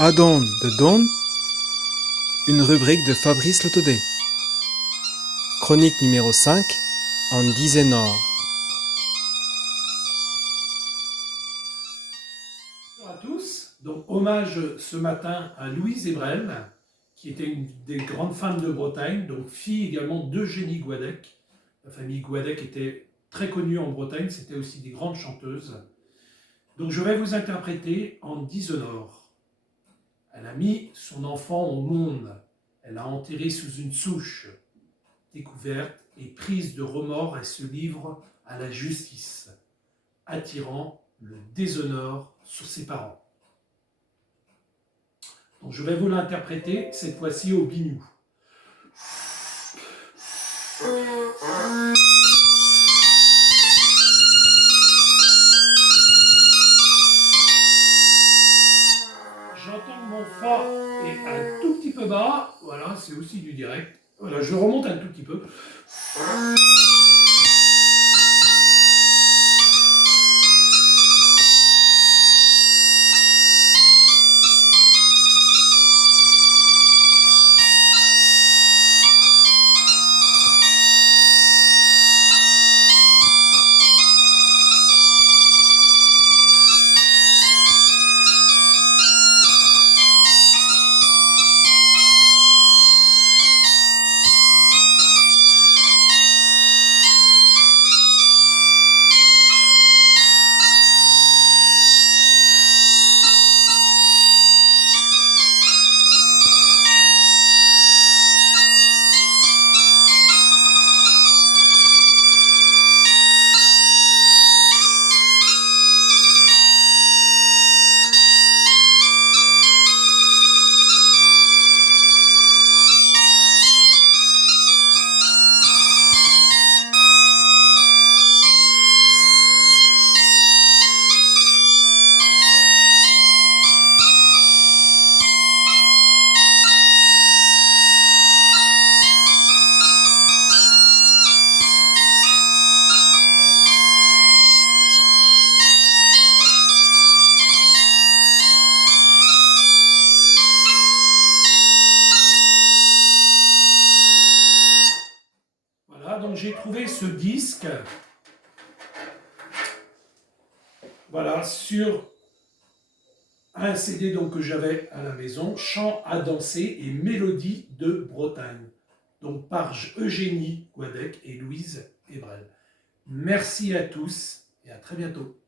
Adon de Don, une rubrique de Fabrice Lotaudet. Chronique numéro 5, en Dizenor. Bonjour à tous. Donc, hommage ce matin à Louise Ebrel, qui était une des grandes femmes de Bretagne, donc fille également d'Eugénie Guadec. La famille Guadec était très connue en Bretagne, c'était aussi des grandes chanteuses. Donc, je vais vous interpréter en Dizenor. Elle a mis son enfant au monde. Elle l'a enterré sous une souche. Découverte et prise de remords, elle se livre à la justice, attirant le déshonneur sur ses parents. Donc je vais vous l'interpréter cette fois-ci au biniou. J'entends que mon fa est un tout petit peu bas. Voilà, c'est aussi du direct. Voilà, je remonte un tout petit peu. Voilà, donc j'ai trouvé ce disque, voilà, sur un CD donc, que j'avais à la maison, Chants à danser et mélodies de Bretagne, donc par Eugénie Guadec et Louise Ebrel. Merci à tous et à très bientôt.